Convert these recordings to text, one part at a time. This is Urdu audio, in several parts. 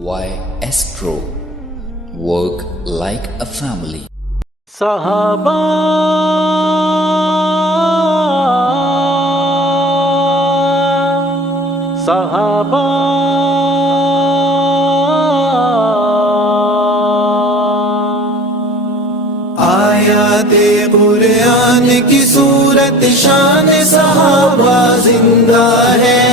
Why Astro? Work like a family. صحابہ صحابہ آیات قرآن کی صورت شان صحابہ زندہ ہے،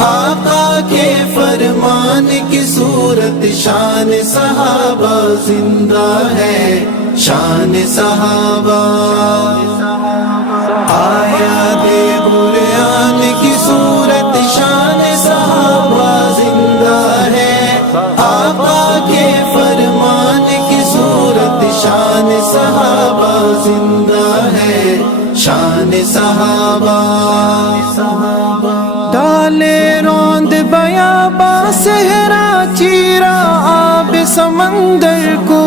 آقا کے فرمان کی صورت شان صحابہ زندہ ہے، شان صحابہ۔ آیات قرآن کی صورت شان صحابہ زندہ ہے، آقا کے فرمان کی صورت شان صحابہ زندہ ہے، شان صحابہ۔ ڈالے روند بیاباں صحرا چیرا آب سمندر کو،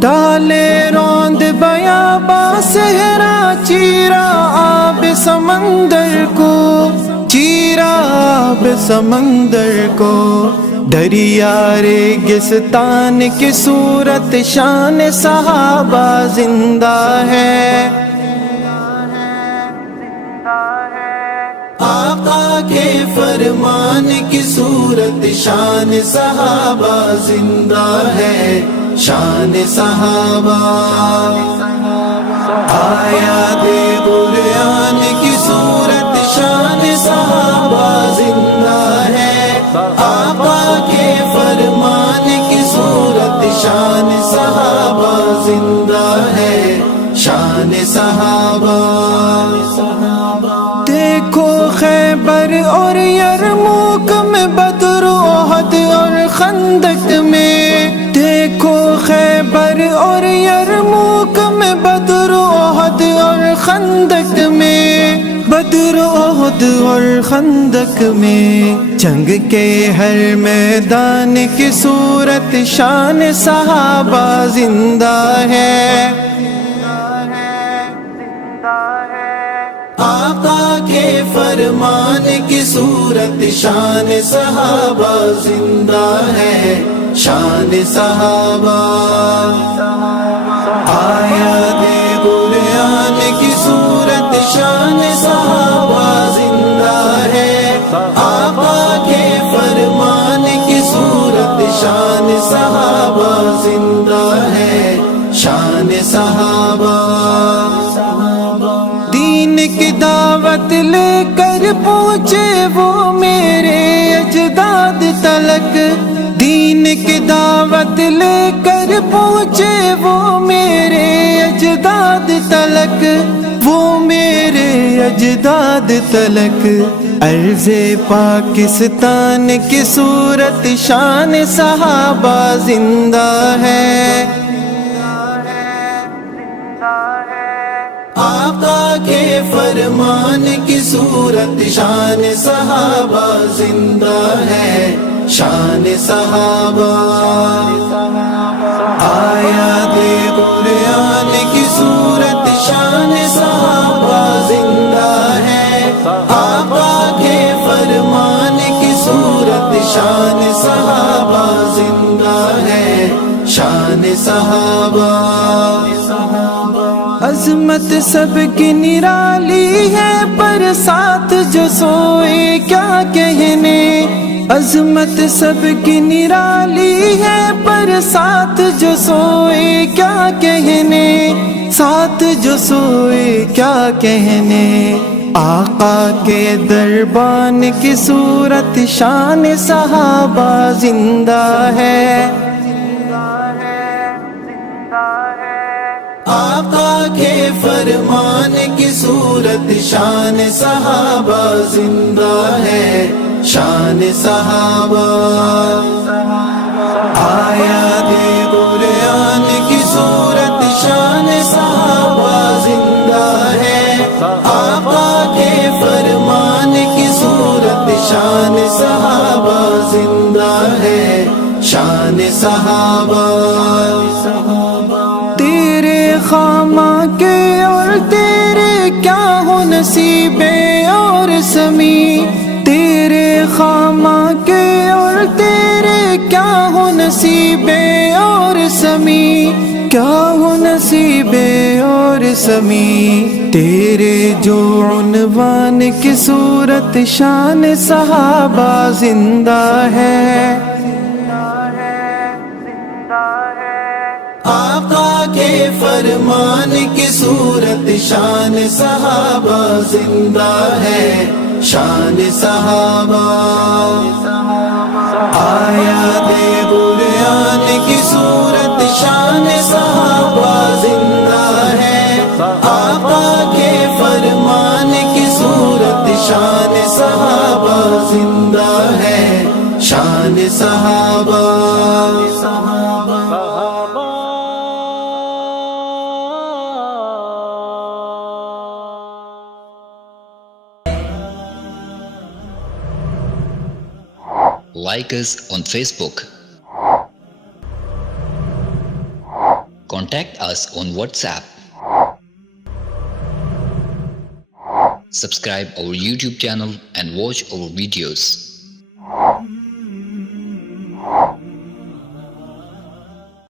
ڈالے روند بیاباں صحرا چیرا آب سمندر کو، چیرا آب سمندر کو، دریا ریگستان کی صورت شان صحابہ زندہ ہے، آقا کے فرمان کی صورت شان صحابہ زندہ ہے، شان صحابہ۔ آیات قرآن کی صورت شان صحابہ زندہ ہے، آقا کے فرمان کی صورت شان صحابہ زندہ ہے، شان صحابہ۔ دیکھو خیبر اور یرموک میں، بدر و احد اور خندق میں، دیکھو خیبر اور یرموک میں، بدر و احد اور خندق میں، بدر و احد اور خندق میں، جنگ کے ہر میدان کی صورت شان صحابہ زندہ ہے، آقا کے فرمان کی صورت شان صحابہ زندہ ہے، شان صحابہ۔ آیات قرآن کی صورت شان صحابہ زندہ ہے، آقا کے فرمان کی صورت شان صحابہ زندہ ہے، شان صحابہ۔ دین کی دعوت لے کر پہنچے وہ میرے اجداد تلک، دین کی دعوت لے کر پہنچے وہ میرے اجداد تلک، وہ میرے اجداد تلک، عرض پاکستان کی صورت شان صحابہ زندہ ہے، آقا کے فرمان کی صورت شان صحابہ زندہ ہے، شان صحابہ۔ آیات قرآن کی صورت شان صحابہ زندہ ہے، آقا کے فرمان کی صورت شان صحابہ زندہ ہے، شان صحابہ۔ عظمت سب کی نرالی ہے، پر ساتھ جو سوئے کیا کہنے، عظمت سب کی نرالی ہے، پر ساتھ جو سوئے کیا کہنے، ساتھ جو سوئے کیا کہنے، آقا کے دربان کی صورت شان صحابہ زندہ ہے، آقا کے فرمان کی صورت شان صحابہ زندہ ہے، شان صحابہ۔ آیات قرآن کی صورت شان صحابہ زندہ ہے، آقا کے فرمان کی صورت شان صحابہ زندہ ہے، شان صحابہ۔ خامہ کے اور تیرے کیا ہو نصیبے اور سمی، تیرے خامہ کے اور تیرے کیا نصیب اور سمی، کیا ہو نصیب اور سمی، تیرے جو عنوان کی صورت شان صحابہ زندہ ہے۔ آقا کے فرمان کی صورت شان صحابہ زندہ ہے، شان صحابہ۔ آیات قرآن کی صورت شان صحابہ زندہ ہے، آقا کے فرمان کی صورت شان صحابہ زندہ ہے، شان صحابہ۔ Like us on Facebook. Contact us on WhatsApp. Subscribe our YouTube channel and watch our videos.